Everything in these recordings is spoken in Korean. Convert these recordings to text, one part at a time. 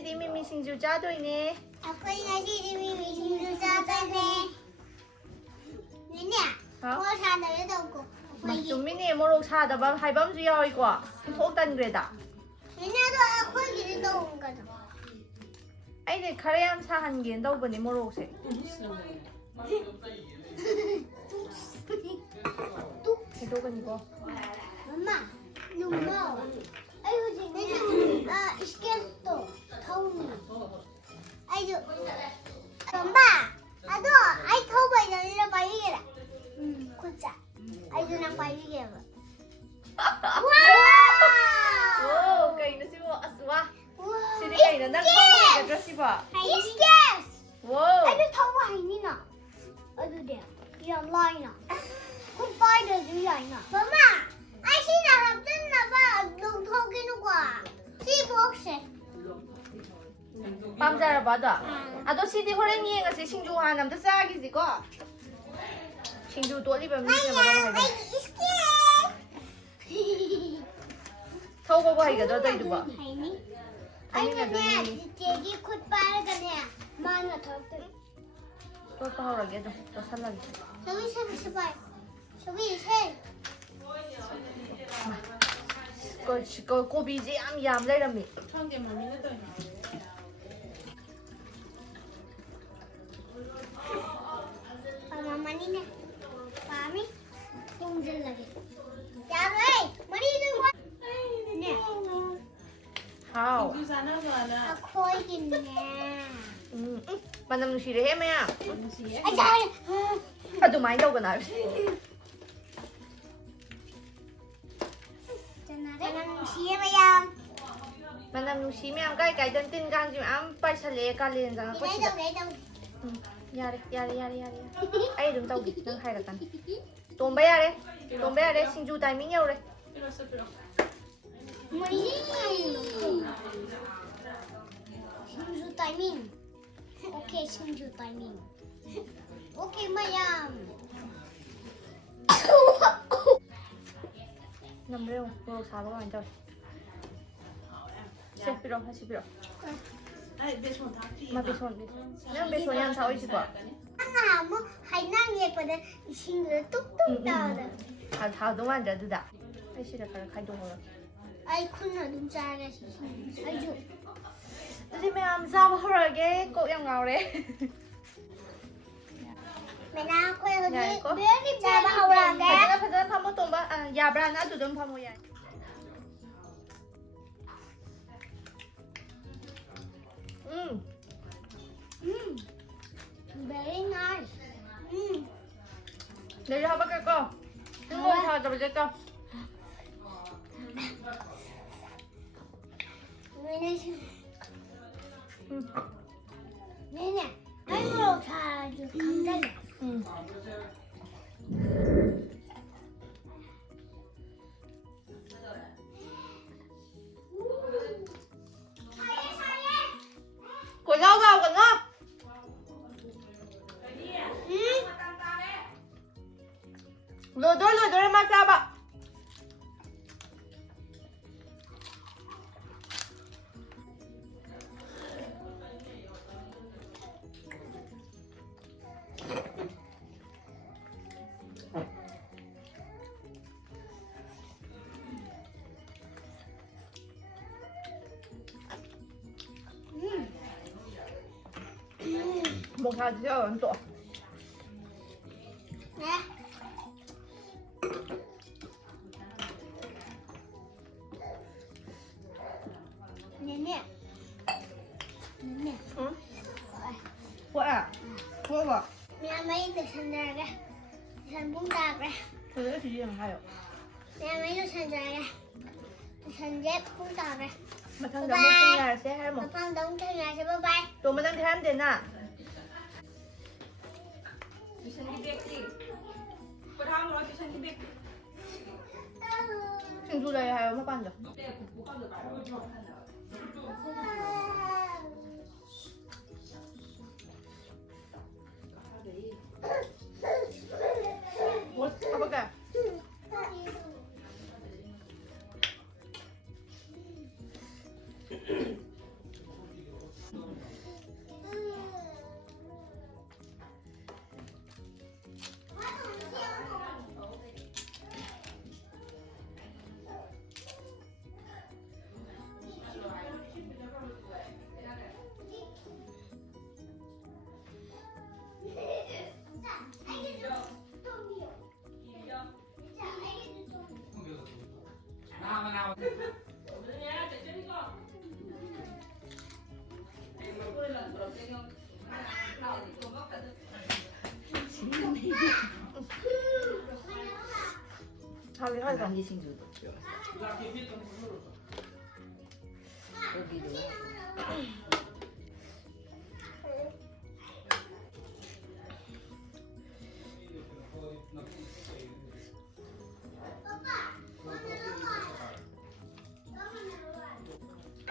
ꯉꯁꯤꯗꯤ ꯃꯤꯃꯤ ꯁꯤꯡꯖꯨ ꯆꯥꯗꯣꯏꯅꯦ. ꯑꯩꯈꯣꯏ ꯉꯁꯤꯗꯤ ꯃꯤꯃꯤ ꯁꯤꯡꯖꯨ ꯆꯥꯗꯣꯏꯅꯦ. ꯅꯦꯅꯦ ꯃꯣꯔꯣꯛ ꯁꯥꯗꯕ ꯇꯧꯀꯣ. ꯆꯨꯝꯃꯤꯅꯦ ꯃꯣꯔꯣꯛ ꯁꯥꯗꯕ ꯍꯥꯏꯕ ꯑꯃꯁꯨ ꯌꯥꯎꯏꯀꯣ. ꯊꯣꯛ ꯇꯟꯈ꯭ꯔꯦꯗ. ꯅꯦꯅꯦ ꯑꯗꯣ ꯑꯩꯈꯣꯏꯒꯤꯗꯤ ꯇꯧꯒꯗ꯭ꯔꯣ? ꯑꯩꯗꯤ ꯈꯔ ꯌꯥꯝ ꯁꯥꯍꯟꯒꯦꯅ ꯇꯧꯕꯅꯦ ꯃꯣꯔꯣꯛꯁꯦ. ꯍꯩꯗꯣꯛꯀꯅꯤꯀꯣ. ꯃꯃꯥ ꯅꯨꯡꯃꯥꯎ ꯑꯩ ꯍꯧꯖꯤꯛ ꯏꯁꯀꯦꯞꯇꯣ ꯊꯧꯅꯤ. ꯑꯩꯁꯨ ꯃꯃꯥ ꯑꯗꯣ ꯑꯩ ꯊꯧꯕꯩꯗꯅꯤꯅ ꯄꯥꯏꯕꯤꯒꯦꯔꯥ? ꯈꯨꯠꯁꯦ ꯑꯩꯁꯨ ꯅꯪ ꯄꯥꯏꯕꯤꯒꯦꯕ. ꯑꯣ ꯀꯩꯅꯣ ꯁꯤꯕꯣ ꯑꯁ ꯋꯥ. ꯁꯤꯗꯤ ꯀꯩꯅꯣ ꯅꯪ ꯊꯧꯕ ꯍꯩꯒꯗ꯭ꯔꯣ ꯁꯤꯕꯣ? ꯏꯁꯀꯦꯞ. ꯋꯥꯎ. ꯑꯩꯁꯨ ꯊꯧꯕ ꯍꯩꯅꯤꯅ. ꯑꯗꯨꯗꯤ ꯌꯥꯝ ꯂꯥꯏꯅ. ꯈꯨꯠ ꯄꯥꯏꯗ꯭ꯔꯁꯨ ꯌꯥꯏꯅ. ꯃꯃꯥ ꯑꯩ ꯁꯤꯅ ꯍꯥꯞꯆꯤꯟꯅꯕ ꯂꯧꯊꯣꯛꯀꯦꯅꯀꯣ. ꯁꯤ ꯕꯣꯛꯁꯦ. ꯄꯥꯝꯖꯔꯕ ꯑꯗꯣ? ꯑꯗꯣ ꯁꯤꯗꯤ ꯍꯣꯔꯦꯟ ꯌꯦꯡꯉꯁꯤ. ꯁꯤꯡꯖꯨ ꯍꯥꯟꯅ ꯑꯝꯇ ꯆꯥꯈꯤꯁꯤꯀꯣ. ꯁꯤꯡꯖꯨ ꯇꯣꯠꯂꯤꯕ ꯃꯤꯁꯤꯅ ꯃꯔꯝ ꯍꯥꯏꯕ. ꯊꯧꯕꯕꯨ ꯍꯩꯒꯗ꯭ꯔꯣ ꯇꯧꯔꯤꯗꯨꯕꯣ? ꯍꯩꯅꯤ. ꯑꯩꯅꯅꯦ ꯆꯤꯆꯦꯒꯤ ꯈꯨꯠ ꯄꯥꯏꯔꯒꯅꯦ ꯃꯥꯅ ꯊꯧꯔꯛꯇꯣꯏꯅꯤ. ꯇꯣꯠꯄ ꯍꯧꯔꯒꯦ ꯑꯗꯨꯝ ꯇꯣꯠꯁꯜꯂꯒꯦ. ꯁꯕꯤ ꯄꯥꯏ. ꯁꯕꯤ ꯏꯁꯩ. ꯀꯣꯕꯤꯁꯦ ꯌꯥꯝ ꯂꯩꯔꯝꯃꯤ. ꯈꯪꯗꯦ ꯃꯃꯤꯅ ꯇꯧꯔꯤꯅꯦ. ꯄꯥꯝꯃꯝꯃꯅꯤꯅꯦ. ꯄꯥꯝꯃꯤ. ꯊꯣꯡꯖꯤꯜꯂꯒꯦ. ꯌꯥꯔꯣꯏ. ꯃꯔꯤꯗꯨ ꯋꯥꯠꯂꯤꯅꯦ. ꯍꯥꯎ. ꯁꯤꯡꯖꯨ ꯆꯥꯅꯕꯅ. ꯑꯩꯈꯣꯏꯒꯤꯅꯦ. ꯃꯅꯝ ꯅꯨꯡꯁꯤꯔꯦꯍꯦ ꯃꯌꯥꯝ. ꯅꯨꯡꯁꯤꯌꯦ. ꯑꯩ ꯆꯥꯔꯦ. ꯑꯗꯨꯃꯥꯏꯅ ꯇꯧꯒꯅꯣ ꯍꯥꯏꯕꯁꯦ. ꯃꯅꯝ ꯅꯨꯡꯁꯤꯌꯦ ꯃꯌꯥꯝ. ꯃꯅꯝ ꯅꯨꯡꯁꯤ ꯃꯌꯥꯝ ꯀꯥꯏꯗꯅ ꯇꯤꯟ ꯀꯥꯡꯁꯦ ꯃꯌꯥꯝ ꯄꯥꯏꯁꯜꯂꯛꯑꯦ ꯀꯥꯂꯦꯟ ꯆꯪꯉꯛꯄꯁꯤꯗ. ꯌꯥꯔꯦ. ꯑꯩ ꯑꯗꯨꯝ ꯇꯧꯒꯦ. ꯅꯪ ꯍꯥꯏꯔꯛꯀꯅꯤ. ꯇꯣꯝꯕ ꯌꯥꯔꯦ. ꯁꯤꯡꯖꯨ ꯇꯥꯏꯃꯤꯡ ꯌꯧꯔꯦ. ꯁꯤꯡꯖꯨ ꯇꯥꯏꯃꯤꯡ. 오케이 신주 타이밍. 오케이 마얌. 남래요. 뭐 사러 앉아. 셰피로 하시비로. 마 비손. 그냥 비손이 한 4, 50원. 하나 뭐 하이낭 예거든. 이 친구를 뚝뚝 따오다. 아, 다 너무 앉아 두다. 회시를 가이도 걸어. 아이 쿤나 눈 잘하시. 아이주. 우리 매암 싸움 허락에 꼭 양가오래. 맨날 코에서 이거? 매니 잡아오라게. 파자 파모 똥바. 아, 야브라나 두돈 파모야. Very nice. 내일 해볼게 거. 이거 다 잡아줄까? 네네. 아이고 다 감자래. 고자가 오거나? 너덜 맞아봐. 뭐 사주세요, 또. 네. 네네. 네네. 응? 뭐야? 뭐가? Mẹ mấy từ thành ra ra. Thành bún đạp ra. 그래, 뒤지면 가요. Mẹ mấy từ thành ra ra. Từ thành dép bún đạp ra. mà thằng giống một nhà sẽ hay một. Mà con đúng thành ra sẽ bye bye. 또 mà đang thêm tiền à? 친구 저희 하요 못 봤죠? 뭐 가볼게. 하긴 하다. 강아지 신주도 여기도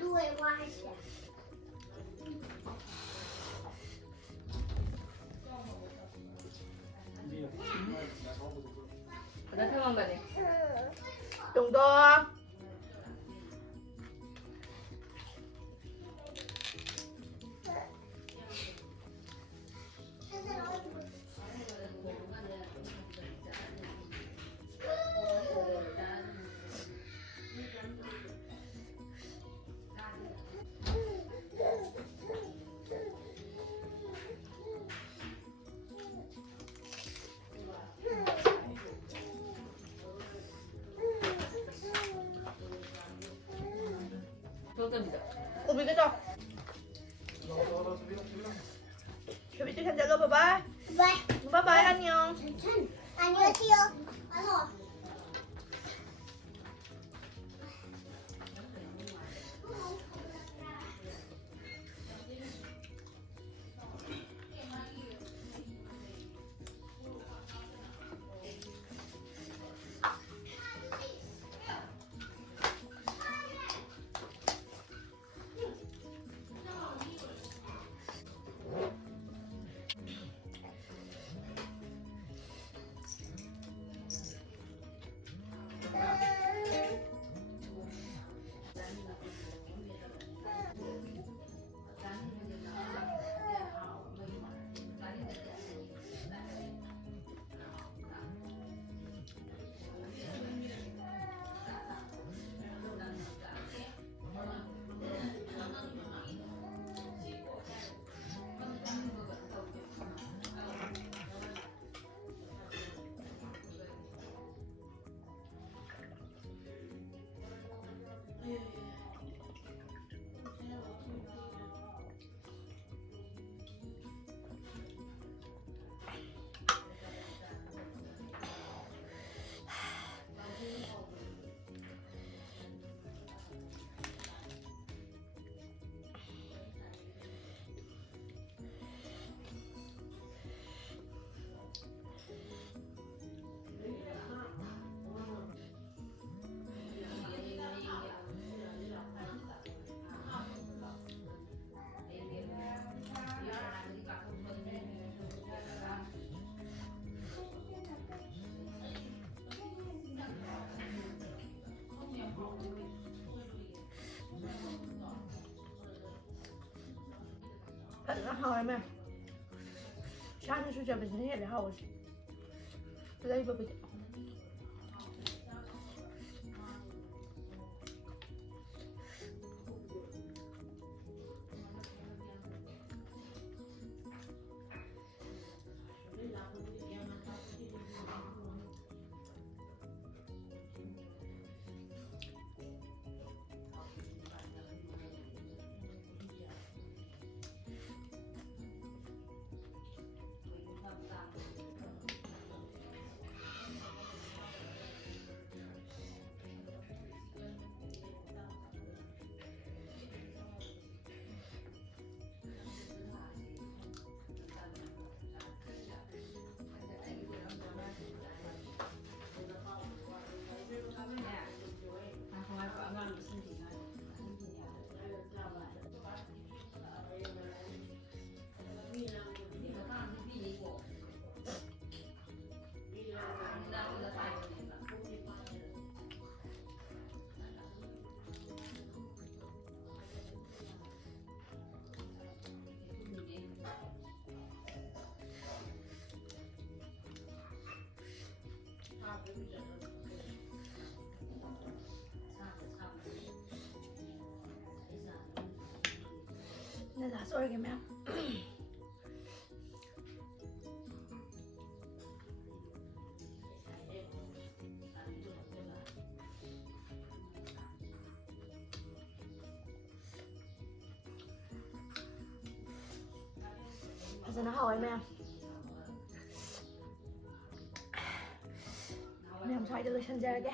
누구의 와이시? 나 태만 가네. 정도. 도전이다. 고비게 줘. 저비도 현재로 바이바이. 왜? 바이바이 안녕. 안녕하세요. 알로. Nó hơi mà sáng nó sudah begini ada haus lagi begitu nên là rồi kìa mẹ giờ nó hỏi mẹ mẹ làm ꯁ꯭ꯋꯥꯏꯗ ꯂꯣꯏꯁꯟꯖꯔꯒꯦ